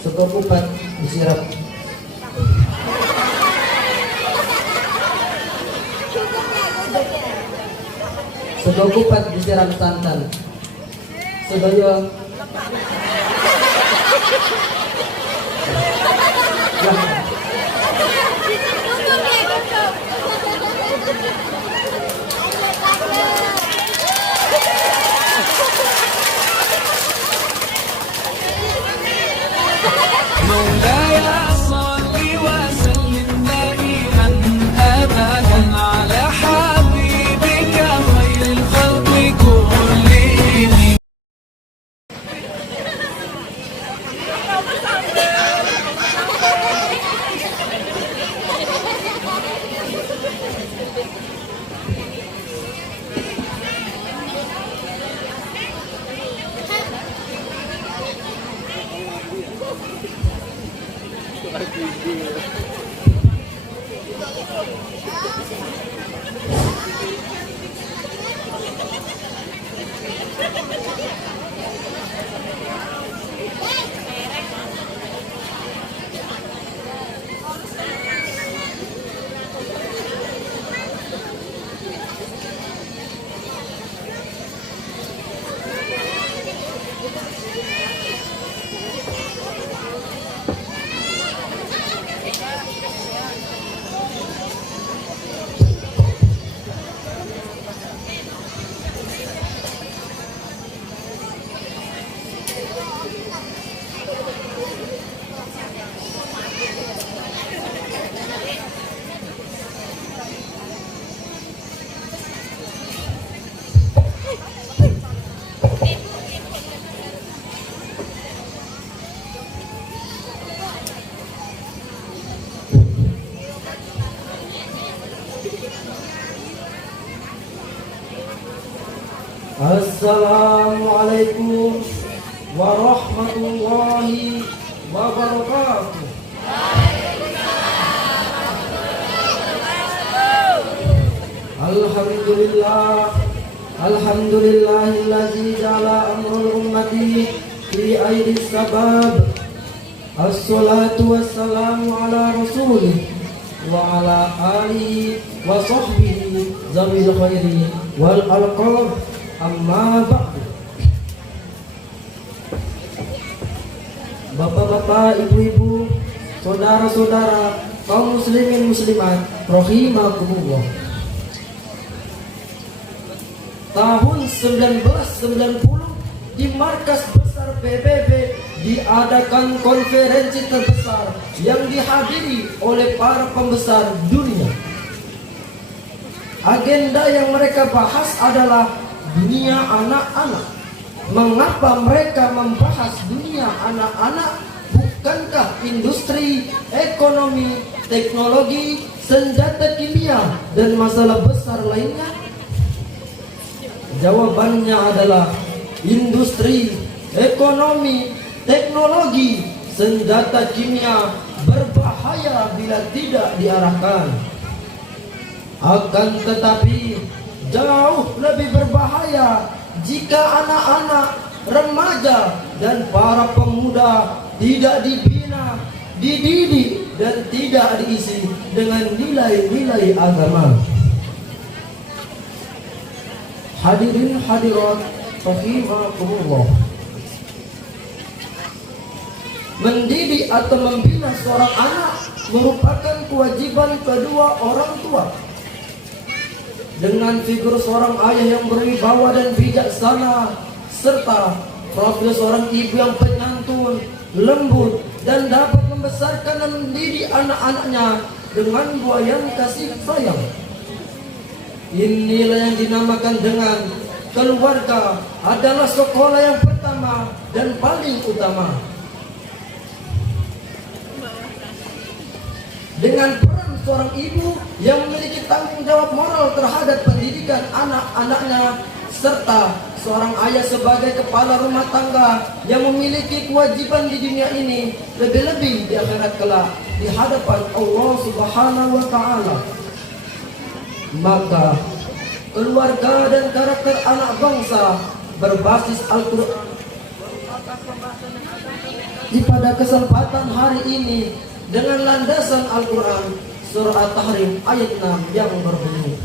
Segokupat disiram. Segokupat disiram santan. Sedaya Assalamualaikum warahmatullahi wabarakatuh. Alhamdulillah, alhamdulillahillazi ja'ala amrul ummati fi aidis sabab. Assalatu wassalamu ala rasulih wa ala alihi wa sahbihi zawil khairi wal alqab. Amma ba'du. Bapak-bapak, ibu-ibu, saudara-saudara, kaum muslimin muslimat rahimakumullah. Tahun 1990 di markas besar PBB diadakan konferensi terbesar yang dihadiri oleh para pembesar dunia. Agenda yang mereka bahas adalah dunia anak-anak. Mengapa mereka membahas dunia anak-anak? Bukankah industri, ekonomi, teknologi, senjata kimia, dan masalah besar lainnya? Jawabannya adalah industri, ekonomi, teknologi, senjata kimia berbahaya bila tidak diarahkan. Akan tetapi jauh lebih berbahaya jika anak-anak, remaja, dan para pemuda tidak dibina, dididik, dan tidak diisi dengan nilai-nilai agama. Hadirin hadirat rahimakumullah. Mendidik atau membina seorang anak merupakan kewajiban kedua orang tua. Dengan figur seorang ayah yang berwibawa dan bijaksana, serta profil seorang ibu yang penyantun, lembut, dan dapat membesarkan dan mendidik anak-anaknya dengan buayan kasih sayang. Inilah yang dinamakan dengan keluarga adalah sekolah yang pertama dan paling utama. Dengan peran seorang ibu yang memiliki tanggung jawab moral terhadap pendidikan anak-anaknya, serta seorang ayah sebagai kepala rumah tangga yang memiliki kewajiban di dunia ini, lebih-lebih di akhirat kelak di hadapan Allah Subhanahu wa Ta'ala. Maka keluarga dan karakter anak bangsa berbasis Al-Quran pada kesempatan hari ini dengan landasan Al-Quran surah At-Tahrim ayat 6 yang berbunyi,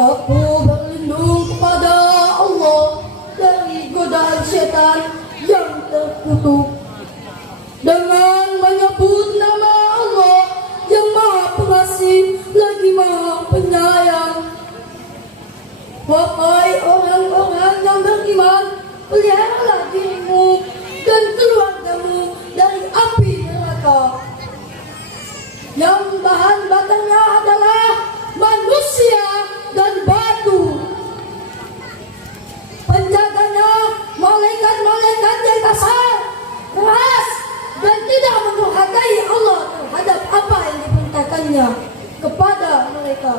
Aku berlindung kepada Allah dari godaan setan yang terkutuk dengan menyebut nama Allah yang Maha Pengasih lagi Maha Penyayang. Wahai orang-orang yang beriman, peliharalah dirimu dan keluargamu dari api neraka yang bahan bakarnya adalah manusia dan batu. Penjaganya malaikat-malaikat yang kasar, keras, dan tidak mendurhakai Allah terhadap apa yang diperintahkannya kepada mereka,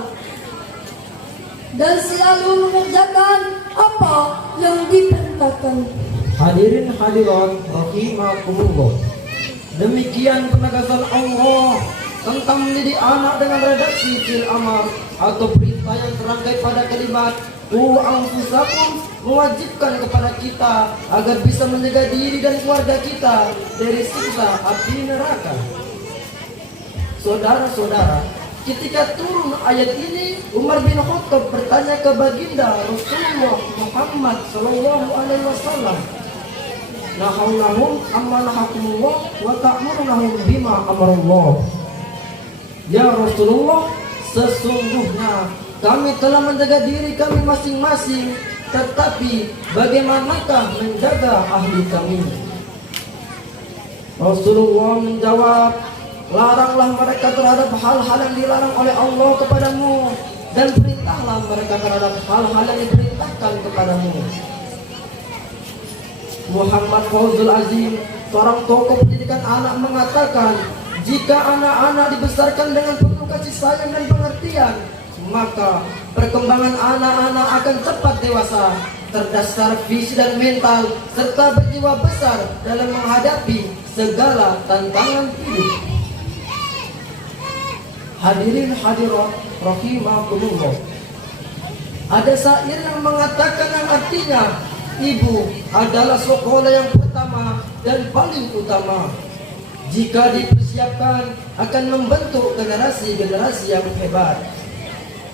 dan selalu mengerjakan apa yang diperintahkan. Hadirin hadirat rahimakumullah, demikian penegasan Allah tentang mendidik anak dengan redaksi fil amar atau perintah yang terangkai pada kalimat qu anfusakum, mewajibkan kepada kita agar bisa menjaga diri dan keluarga kita dari siksa api neraka. Saudara-saudara, ketika turun ayat ini, Umar bin Khattab bertanya ke baginda Rasulullah Muhammad sallallahu alaihi wasallam, nahawnahum amma nahakumullah wa ta'murunahum bima amarallah. Ya Rasulullah, sesungguhnya kami telah menjaga diri kami masing-masing, tetapi bagaimanakah menjaga ahli kami? Rasulullah menjawab, laranglah mereka terhadap hal-hal yang dilarang oleh Allah kepadamu, dan perintahlah mereka terhadap hal-hal yang diperintahkan kepadamu. Muhammad Fauzul Azim, seorang tokoh pendidikan anak, mengatakan, jika anak-anak dibesarkan dengan penuh kasih sayang dan pengertian, maka perkembangan anak-anak akan cepat dewasa, cerdas secara fisik dan mental, serta berjiwa besar dalam menghadapi segala tantangan hidup. Hadirin hadirat rahimakumullah, ada syair yang mengatakan yang artinya, ibu adalah sekolah yang pertama dan paling utama. Jika dipersiapkan akan membentuk generasi-generasi yang hebat.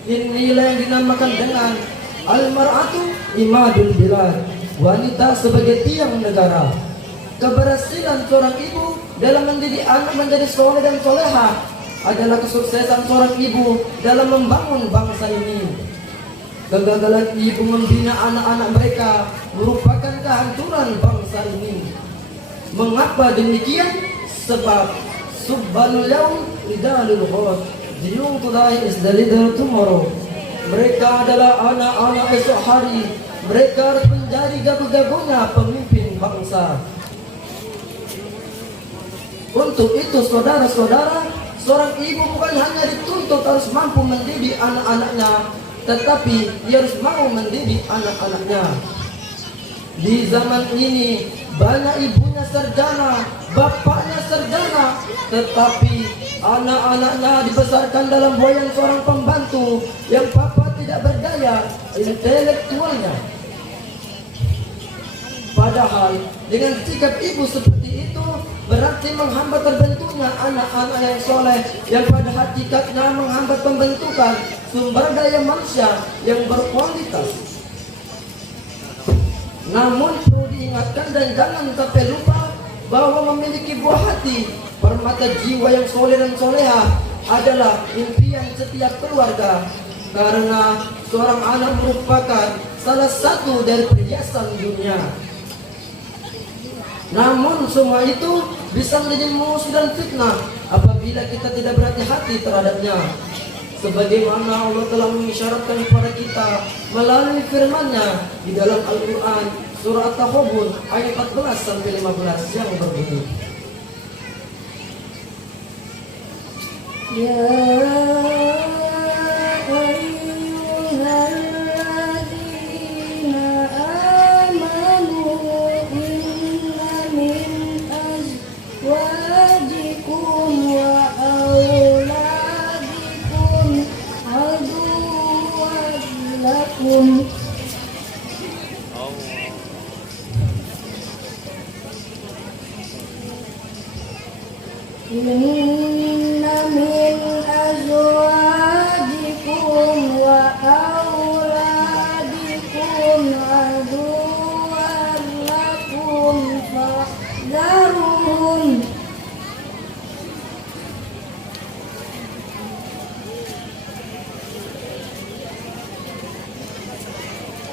Inilah yang dinamakan dengan al-mar'atu imadul bilad, wanita sebagai tiang negara. Keberhasilan seorang ibu dalam mendidik anak menjadi soleh dan soleha adalah kesuksesan seorang ibu dalam membangun bangsa ini. Kegagalan ibu membina anak-anak mereka merupakan kehancuran bangsa ini. Mengapa demikian? Sebab subbanul yaum lidalul ghad, the young today is the leader tomorrow. Mereka adalah anak-anak esok hari. Mereka harus menjadi gagu-gagunya pemimpin bangsa. Untuk itu saudara-saudara, seorang ibu bukan hanya dituntut harus mampu mendidik anak-anaknya, tetapi dia harus mau mendidik anak-anaknya. Di zaman ini banyak ibunya sarjana, bapaknya sarjana, tetapi anak-anaknya dibesarkan dalam boyang seorang pembantu yang papa tidak berdaya intelektualnya. Padahal dengan sikap ibu seperti itu berarti menghambat terbentuknya anak-anak yang soleh, yang pada hakikatnya menghambat pembentukan sumber daya manusia yang berkualitas. Namun perlu diingatkan dan jangan sampai lupa bahwa memiliki buah hati, permata jiwa yang soleh dan soleha adalah impian setiap keluarga, karena seorang anak merupakan salah satu dari perhiasan dunia. Namun semua itu bisa menjadi musuh dan fitnah apabila kita tidak berhati-hati terhadapnya. Sebagaimana Allah telah mengisyaratkan kepada kita melalui firman-Nya di dalam Al-Quran surah At-Taghabun ayat 14 sampai 15 yang berbunyi, Ya Inna min azwajikum wa auladikum aduwwan lakum fahdharuhum.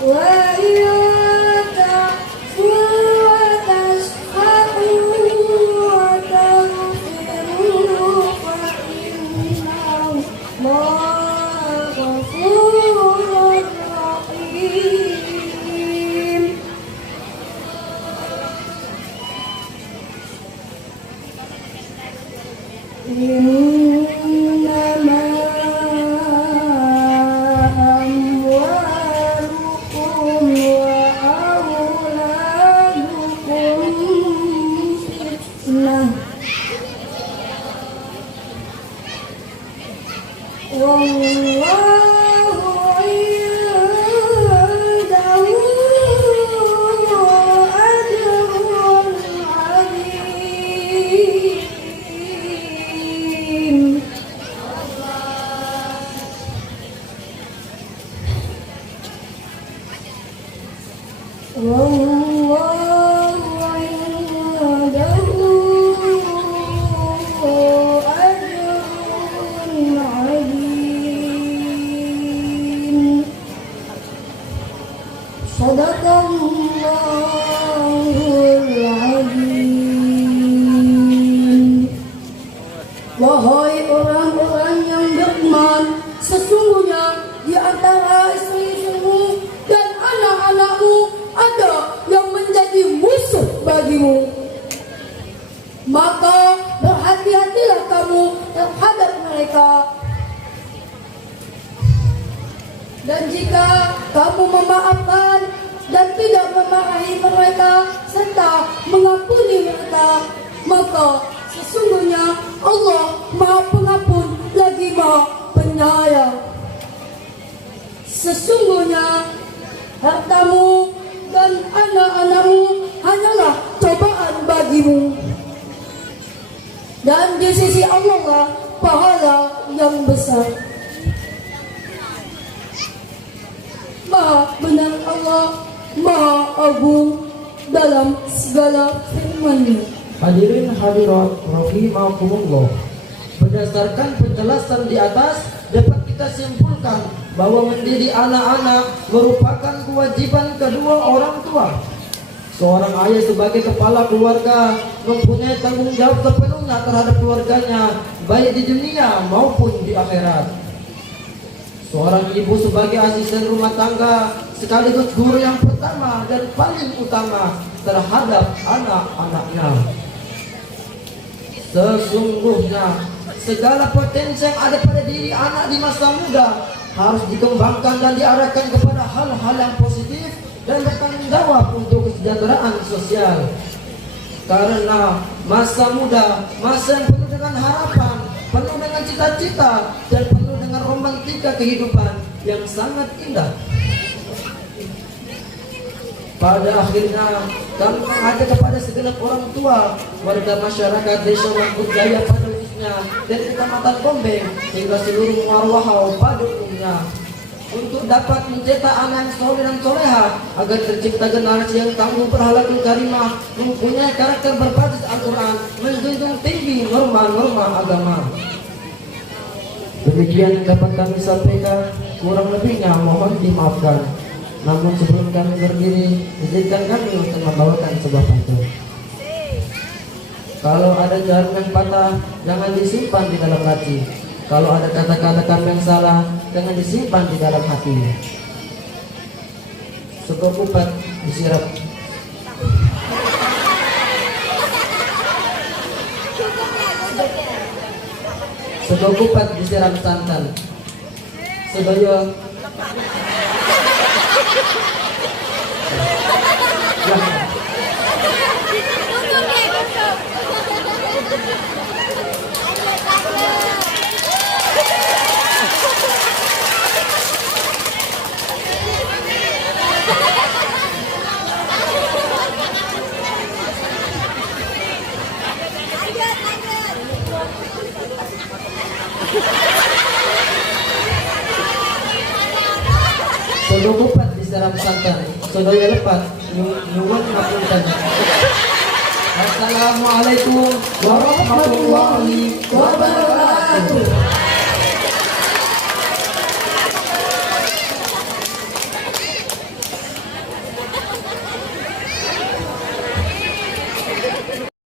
Wa Wahai orang-orang yang beriman, sesungguhnya di antara istri-istrimu dan anak-anakmu ada yang menjadi musuh bagimu. Maka berhati-hatilah kamu terhadap mereka. Dan jika kamu memaafkan dan tidak memarahi mereka serta mengampuni mereka, maka sesungguhnya Allah Maha Pengampun lagi Maha Penyayang. Sesungguhnya hartamu dan anak-anakmu hanyalah cobaan bagimu, dan di sisi Allah lah pahala yang besar. Allah Maha Agung dalam segala firman-Nya. Hadirin hadirat rahimakumullah. Berdasarkan penjelasan di atas dapat kita simpulkan bahwa mendidik anak-anak merupakan kewajiban kedua orang tua. Seorang ayah sebagai kepala keluarga mempunyai tanggung jawab sepenuhnya terhadap keluarganya, baik di dunia maupun di akhirat. Seorang ibu sebagai asisten rumah tangga sekaligus guru yang pertama dan paling utama terhadap anak-anaknya. Sesungguhnya segala potensi yang ada pada diri anak di masa muda harus dikembangkan dan diarahkan kepada hal-hal yang positif dan bertanggung jawab untuk kesejahteraan sosial. Karena masa muda, masa yang penuh dengan harapan, penuh dengan cita-cita, dan penuh dengan romantika kehidupan yang sangat indah. Pada akhirnya kami mengajak kepada segenap orang tua, warga masyarakat Desa Mangkut Jaya pada khususnya dan Kecamatan Gombeng hingga seluruh warwahau pada umumnya untuk dapat mencetak anak yang soleh dan soleha agar tercipta generasi yang tangguh berhalaqul karimah, mempunyai karakter berbasis Al-Quran, menjunjung tinggi norma-norma agama. Demikian yang dapat kami sampaikan, kurang lebihnya mohon dimaafkan. Namun sebelum kami berdiri, izinkan kami untuk membawakan sebuah pantun. Kalau ada jarum yang patah, jangan disimpan di dalam laci. Kalau ada kata-kata kami yang salah, jangan disimpan di dalam hati. Sego kupat disiram. Sego kupat disiram santan. Sedaya Sego kupat disiram santan, sedaya lepat nyuwun ngapunten. Assalamualaikum warahmatullahi wabarakatuh.